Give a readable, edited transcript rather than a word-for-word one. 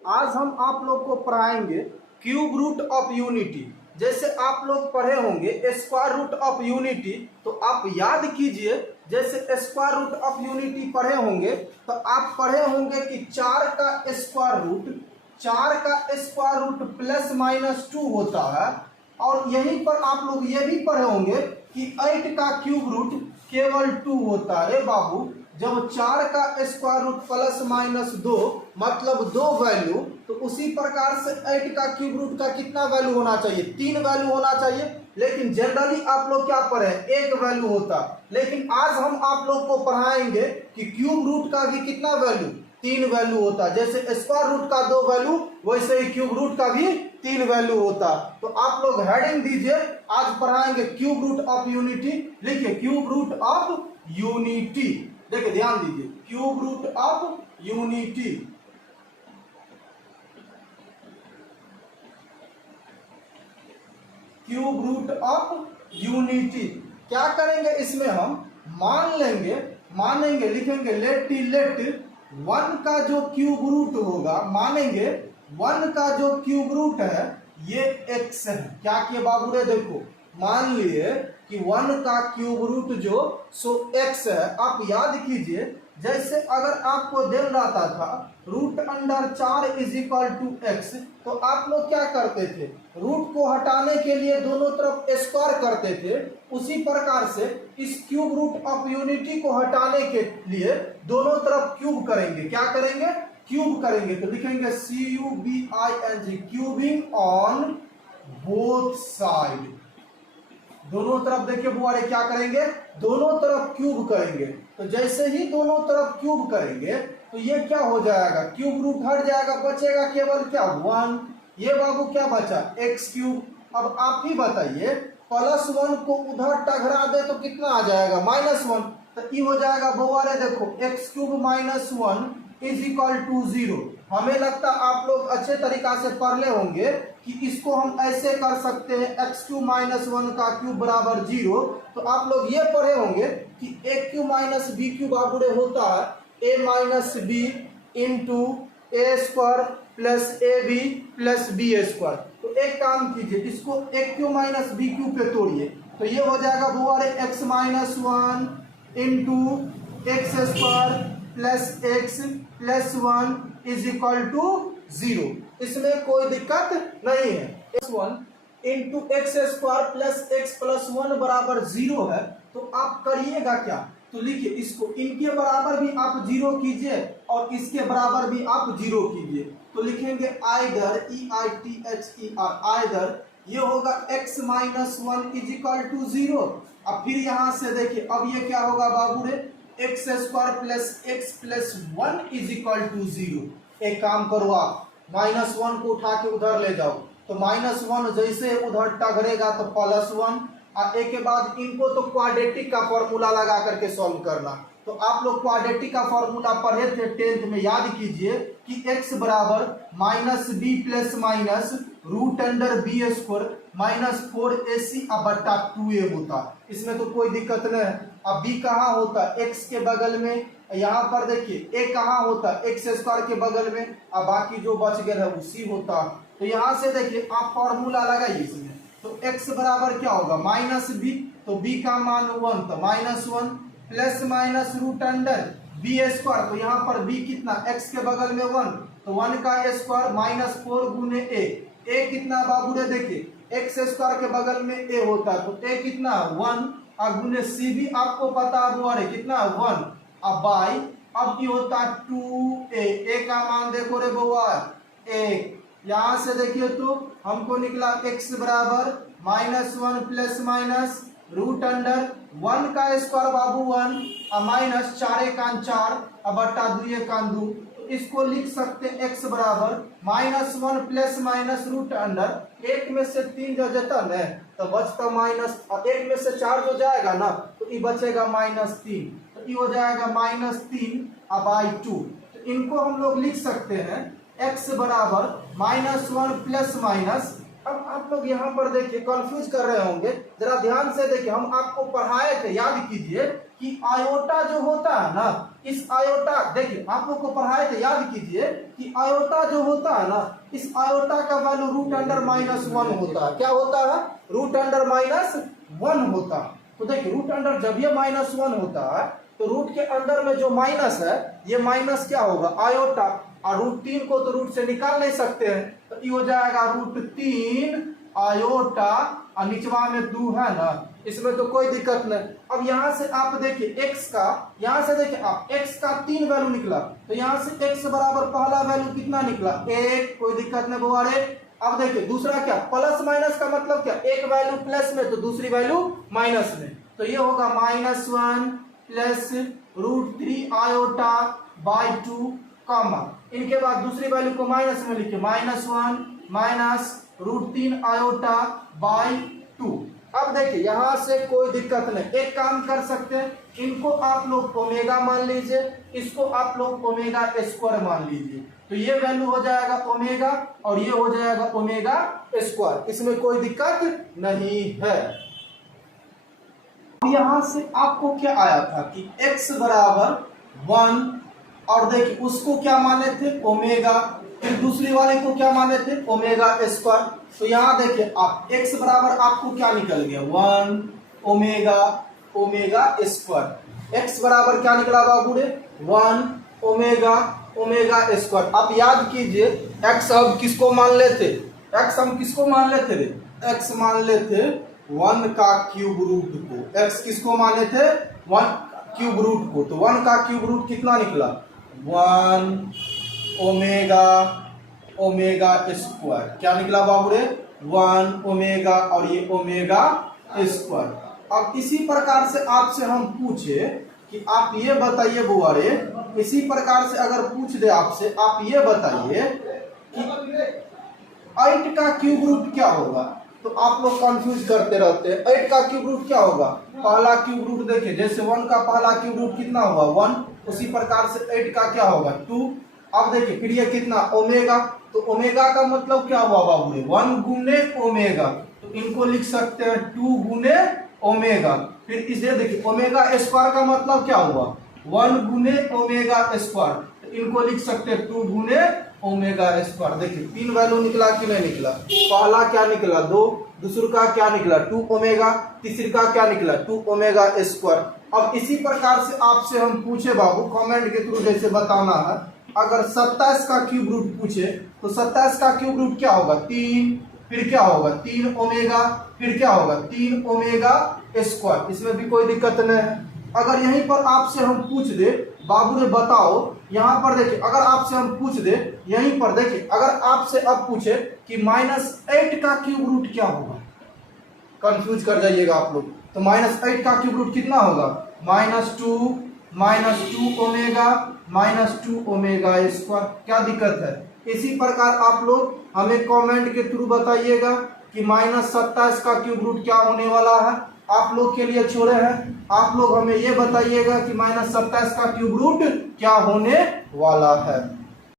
आज हम आप लोग को पढ़ाएंगे क्यूब रूट ऑफ यूनिटी। जैसे आप लोग पढ़े होंगे स्क्वायर रूट ऑफ यूनिटी, तो आप याद कीजिए जैसे स्क्वायर रूट ऑफ यूनिटी पढ़े होंगे तो आप पढ़े होंगे कि 4 का स्क्वायर रूट प्लस माइनस 2 होता है। और यहीं पर आप लोग ये भी पढ़े होंगे कि 8 का क्यूब रूट केवल 2 होता है। बाबू, जब 4 का स्क्वायर रूट प्लस माइनस 2 मतलब 2 वैल्यू, तो उसी प्रकार से 8 का क्यूब रूट का कितना वैल्यू होना चाहिए? 3 वैल्यू होना चाहिए। लेकिन जनरली आप लोग क्या पढ़े, एक वैल्यू होता। लेकिन आज हम आप लोग को पढ़ाएंगे कि क्यूब रूट का भी कितना वैल्यू? 3 वैल्यू होता। जैसे स्क्वायर रूट का 2 वैल्यू, वैसे ही क्यूब रूट का भी 3 वैल्यू होता। तो आप लोग हेडिंग दीजिए, आज पढ़ाएंगे क्यूब रूट ऑफ यूनिटी। लिखिए क्यूब रूट ऑफ यूनिटी। देखिए ध्यान दीजिए, cube root of unity. Cube root of unity क्या करेंगे इसमें? हम मानेंगे लिखेंगे लेट 1 का जो क्यूब रूट होगा, मानेंगे 1 का जो क्यूब रूट है ये x है। क्या किए बाबू रे? देखो मान लिए कि 1 का क्यूब रूट जो सो x है। आप याद कीजिए जैसे अगर आपको दे रहता था root under 4 is equal to x, तो आप लोग क्या करते थे? रूट को हटाने के लिए दोनों तरफ स्क्वायर करते थे। उसी प्रकार से इस क्यूब रूट ऑफ यूनिटी को हटाने के लिए दोनों तरफ क्यूब करेंगे। क्या करेंगे? क्यूब करेंगे। तो लिखेंगे CUBING, cubing on both side. दोनों तरफ देखिए बुआरे क्या करेंगे? दोनों तरफ क्यूब करेंगे। तो जैसे ही दोनों तरफ क्यूब करेंगे तो ये क्या हो जाएगा? क्यूब रूट हट जाएगा, बचेगा केवल क्या? 1। ये बाबू क्या बचा? x cube. अब आप ही बताइए, +1 को उधर टघरा दे तो कितना आ जाएगा? -1। तो ये हो जाएगा बुआरे देखो x cube -1 is equal to 0। हमें लगता आप लोग अच्छे तरीका से पढ़ ले होंगे कि इसको हम ऐसे कर सकते हैं x क्यूब -1 का क्यूब बराबर 0। तो आप लोग ये पढ़े होंगे कि a cube minus B cube बाबूरे होता है a minus B into A square plus A B plus B square. तो एक काम कीजिए, इसको a cube minus B cube पे तोड़िए तो ये हो जाएगा बुआरे x minus 1 into x square plus x plus 1 is equal to 0। इसमें कोई दिक्कत नहीं है। x1 into x square plus x plus 1 बराबर 0 है। तो आप करिएगा क्या? तो लिखिए इसको इनके बराबर भी आप 0 कीजिए और इसके बराबर भी आप 0 कीजिए। तो लिखेंगे आइदर EITHER, आइदर ये होगा x minus 1 is equal to 0। अब फिर यहां से देखिए अब ये क्या होगा बाबू रे? X square plus x plus 1 is equal to 0। एक काम करो, आप -1 को उठा के उधर ले जाओ। तो -1 जैसे उधर टघरेगा तो +1, और एक के बाद इनको तो क्वाड्रेटिक का फॉर्मूला लगा करके सॉल्व करना। तो आप लोग क्वाड्रेटिक का फॉर्मूला पढ़े थे 10th में, याद कीजिए कि x बराबर -b plus minus root under b square -4ac बट्टा 2a होता। इसमें तो कोई दिक्कत नहीं है। अब b कहाँ होता? x के बगल में। यहाँ पर देखिए a कहाँ होता? एक्स स्क्वायर के बगल में। अब बाकी जो बच गया है उसी होता। तो यहाँ से देखिए आप फॉर्मूला लगाइए इसमें। तो x बराबर क्या होगा? -b, तो b का मान 1, तो -1 plus minus root under b square. तो यहाँ पर b कितना? x के बगल में 1, तो 1 का स्क्वायर -4 गुने a कितना बाबू रे? देखिए x स्क्वायर के बगल में a होता है तो a कितना? 1, और गुने c भी आपको पता है कितना? 1। अब बाई अब ये होता 2a का मान देखो रे बउआ 1। यहां से देखिए तो हमको निकला x बराबर -1 प्लस माइनस रूट अंडर 1 का स्क्वायर बाबू 1 और माइनस 4 एकान 4 और बट्टा 2 एकान 2। तो इसको लिख सकते हैं x बराबर -1 प्लस माइनस रूट अंडर 1 में से 3 जो जाता न तो बचता माइनस, और 1 में से 4 जो जाएगा ना तो ये बचेगा -3। तो ये हो जाएगा -3 और बाई 2। तो इनको हम लोग लिख सकते हैं x बराबर -1 प्लस माइनस। अब आप लोग यहाँ पर देखिए कंफ्यूज कर रहे होंगे, जरा ध्यान से देखिए। हम आपको पढ़ाए थे, याद कीजिए कि आयोटा जो होता है ना, इस आयोटा, देखिए आप लोग को पढ़ाए थे, याद कीजिए कि आयोटा जो होता है ना, इस आयोटा का वैल्यू रूट अंडर माइनस 1 होता है। क्या होता है? रूट अंडर माइनस 1 होता है। तो देखिए रूट अंडर जब ये माइनस 1 होता है तो रूट के अंदर में जो माइनस है, ये माइनस क्या होगा? आयोटा। और रूट 3 को तो रूट से निकाल नहीं सकते हैं, तो ये हो जाएगा रूट 3 आयोटा, और निचवा में 2 है ना, इसमें तो कोई दिक्कत नहीं। अब यहां से आप देखिए x का, यहां से देखिए आप x का 3 वैल्यू निकला, तो यहां से x बराबर पहला वैल्यू कितना निकला? 1, कोई दिक्कत नहीं बुआरे। अब देखिए दूसरा क्या, प्लस माइनस का मतलब क्या, एक वैल्यू प्लस में तो दूसरी वैल्यू माइनस में, तो ये होगा -1 plus root 3 iota by 2 comma, इनके बाद दूसरी वैल्यू को माइनस में लिखिए, -1 माइनस रूट 3 आयोटा बाई 2। अब देखिए यहां से कोई दिक्कत नहीं, एक काम कर सकते हैं, इनको आप लोग ओमेगा मान लीजिए, इसको आप लोग ओमेगा स्क्वायर मान लीजिए, तो ये वैल्यू हो जाएगा ओमेगा और ये हो जाएगा ओमेगा स्क्वायर, इसमें कोई दिक्कत नहीं है। यहां से आपको क्या आया था कि x बराबर 1, और देखिए उसको क्या माने थे? ओमेगा। फिर दूसरी वाले को क्या माने थे? Omega square. तो यहाँ देखिए आप x बराबर आपको क्या निकल गया? 1 ओमेगा ओमेगा स्क्वायर। x बराबर क्या निकला बाबू रे? 1 ओमेगा ओमेगा स्क्वायर। आप याद कीजिए x हम किसको मान लेते? x हम किसको मान लेते रे? x मान लेते 1 का क्यूब रूट को। x किसको माने थे? 1 क्यूब रूट को। तो 1 का क्यूब रूट कितना निकला? 1 ओमेगा ओमेगा स्क्वायर। क्या निकला बाबू रे? 1 ओमेगा और ये ओमेगा स्क्वायर। अब इसी प्रकार से आपसे हम पूछे कि आप ये बताइए बुआ रे, इसी प्रकार से अगर पूछ दे आपसे, आप ये बताइए कि 8 का क्यूब रूट क्या होगा? तो आप लोग कंफ्यूज करते रहते हैं। 8 का क्यूब रूट क्या होगा? पहला क्यूब रूट देखिए, जैसे 1 का पहला क्यूब रूट कितना हुआ? 1, उसी प्रकार से 8 का क्या होगा? 2। अब देखिए फिर ये कितना? ओमेगा। तो ओमेगा का मतलब क्या हुआ बाबू रे? 1 गुने ओमेगा, तो इनको लिख सकते हैं 2 गुने ओमेगा। फिर इसे देखिए ओमेगा स्क्वायर का मतलब क्या हुआ? 1 गुने ओमेगा स्क्वायर, तो इनको लिख सकते हैं 2 गुने ओमेगा स्क्वायर। देखिए 3 वैल्यू निकला कि नहीं निकला? पहला क्या निकला? 2, दूसरे का क्या निकला? 2 ओमेगा, तीसरे का क्या निकला? 2 ओमेगा स्क्वायर। अब इसी प्रकार से आपसे हम पूछे बाबू, कमेंट के थ्रू जैसे बताना है, अगर 27 का क्यूब रूट पूछे तो 27 का क्यूब रूट क्या होगा? 3, फिर क्या होगा? 3 ओमेगा, फिर क्या होगा? 3 ओमेगा स्क्वायर। इसमें भी कोई दिक्कत नहीं है। अगर यहीं पर आपसे हम पूछ दे बाबू ने बताओ, यहाँ पर देखिए अगर आपसे हम पूछ दे, यहीं पर देखिए अगर आपसे अब पूछे कि -8 का क्यूब रूट क्या होगा, कंफ्यूज कर जाइएगा आप लोग। तो -8 का क्यूब रूट कितना होगा? -2 ओमेगा -2 ओमेगा स्क्वायर। क्या दिक्कत है? इसी प्रकार आप लोग हमें कमेंट के थ्रू बताइएगा कि -27 का क्यूब रूट क्या होने वाला है। आप लोग के लिए छोड़े हैं, आप लोग हमें ये बताइएगा कि -27 का क्यूब रूट क्या होने वाला है।